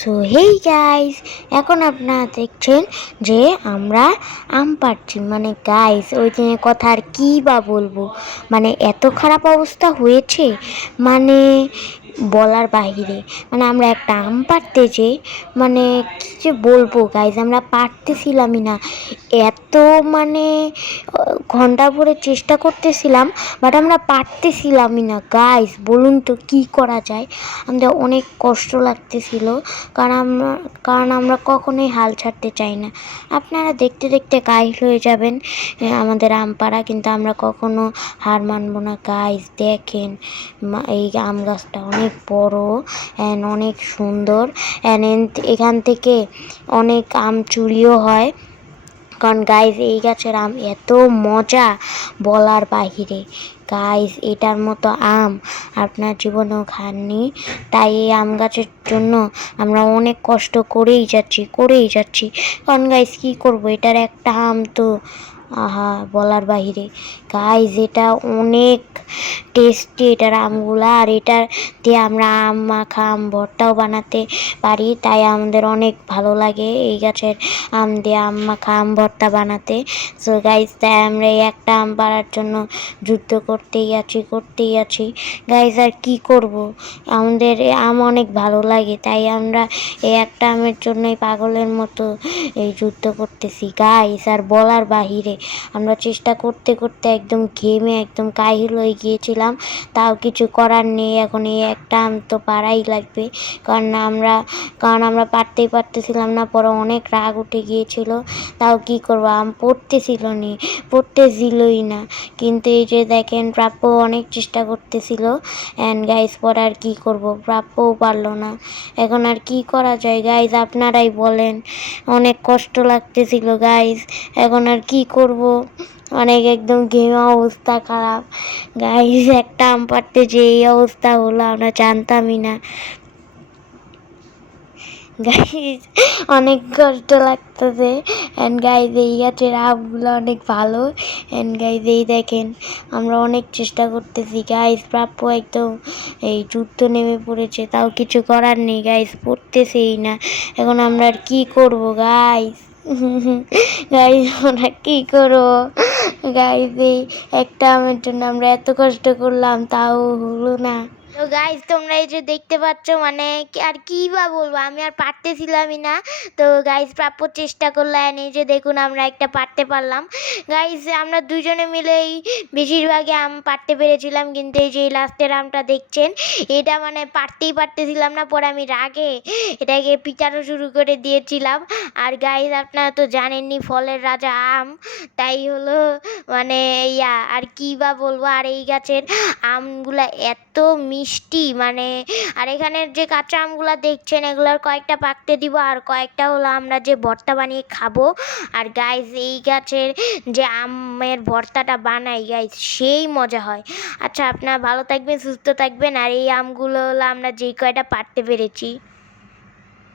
So hey guys এখন আপনারা দেখছেন যে আমরা আম পাড়ছি। মানে গাইস ওই দিনের কথা আর কী বা বলব? মানে এত খারাপ অবস্থা হয়েছে? মানে বলার বাহিরে মানে আমরা একটা আম পাড়তে যে মানে কী যে বলব গাইজ আমরা পারতেছিলামই না। এত মানে ঘণ্টা ভরে চেষ্টা করতেছিলাম বাট আমরা পারতেছিলামই না। গাইজ বলুন তো কি করা যায়? আমাদের অনেক কষ্ট লাগতেছিল, কারণ আমরা কারণ আমরা কখনোই হাল ছাড়তে চাই না। আপনারা দেখতে দেখতে গাইস হয়ে যাবেন আমাদের আম পাড়া, কিন্তু আমরা কখনো হার মানবো না। গাইজ দেখেন এই আম গাছটা অনেক বড় অ্যান্ড অনেক সুন্দর অ্যান্ড এখান থেকে অনেক আম চুরিও হয়। কারণ গাইজ এই গাছের আম এত মজা বলার বাহিরে। গাইজ এটার মতো আম আপনার জীবনেও খাননি। তাই এই আম গাছের জন্য আমরা অনেক কষ্ট করেই যাচ্ছি করেই যাচ্ছি। কারণ গাইজ কী করব? এটার একটা আম তো আহা, বলার বাহিরে। গাইজ এটা অনেক টেস্টি এটার আমগুলো আর এটার দিয়ে আমরা আম মাখা আম ভর্তাও বানাতে পারি, তাই আমাদের অনেক ভালো লাগে এই গাছের আম দিয়ে আম মাখা আম ভর্তা বানাতে। সো গাইজ তাই আমরা এই একটা আম পাড়ার জন্য যুদ্ধ করতেই আছি করতেই আছি। গাইজ আর কি করব? আমাদের আম অনেক ভালো লাগে, তাই আমরা এই একটা আমের জন্যই পাগলের মতো এই যুদ্ধ করতেছি। গাইজ আর বলার বাহিরে আমরা চেষ্টা করতে করতে একদম ঘেমে একদম কাহিল হয়ে গিয়েছিলাম। তাও কিছু করার নেই, এখন এই একটা আম তো পাড়াই লাগবে। কারণ আমরা কারণ আমরা পারতেই পারতেছিলাম না, পরে অনেক রাগ উঠে গিয়েছিল। তাও কি করব, আম পড়তেছিল নি, পড়তেছিলই না। কিন্তু এই যে দেখেন, প্রাপ্য অনেক চেষ্টা করতেছিল। অ্যান্ড গাইজ পরে আর কি করব, প্রাপ্যও পারল না। এখন আর কি করা যায়? গাইজ আপনারাই বলেন। অনেক কষ্ট লাগতেছিল গাইজ এখন আর কি করব? অনেক একদম ঘেমা অবস্থা খারাপ। গাইজ একটা আম পাড়তে যে এই অবস্থা হলো, আমরা জানতামই না। গাইজ অনেক কষ্ট লাগতেছে। অ্যান্ড গাইজ এই গাছের আমগুলো অনেক ভালো। অ্যান্ড গাইজ এই দেখেন, আমরা অনেক চেষ্টা করতেছি। গাইজ প্রাপ্য একদম এই যুদ্ধ নেমে পড়েছে। তাও কিছু করার নেই। গাইজ পড়তেছেই না। এখন আমরা আর কী করব গাইজ গাইজ আমরা কী করব গাইজ এই একটা আমের জন্য আমরা এত কষ্ট করলাম, তাও হলো না। তো গাইজ তোমরা এই যে দেখতে পাচ্ছ মানে আর কি বা বলব? আমি আর পারতেছিলামই না। তো গাইজ প্রাপ্য চেষ্টা করলাম এই যে দেখুন, আমরা একটা পারতে পারলাম। গাইজ আমরা দুজনে মিলেই বেশিরভাগই আম পারতে পেরেছিলাম, কিন্তু এই যে লাস্টের আমটা দেখছেন, এটা মানে পারতেই পারতেছিলাম না। পরে আমি রাগে, এটাকে পিটানো শুরু করে দিয়েছিলাম। আর গাইজ আপনারা তো জানেননি, ফলের রাজা আম। তাই হলো মানে ইয়া, আর কি বা বলব? আর এই গাছের আমগুলা এত মিষ্টি মানে আর এখানের যে কাঁচা আমগুলো দেখছেন, এগুলোর কয়েকটা পাকতে দিব, আর কয়েকটা হলো আমরা যে ভর্তা বানিয়ে খাব। আর গাইজ এই গাছের যে আমের ভর্তাটা বানাই গাইজ সেই মজা হয়। আচ্ছা আপনারা ভালো থাকবেন, সুস্থ থাকবেন, আর এই আমগুলো হলো আমরা যেই কয়টা পারতে পেরেছি।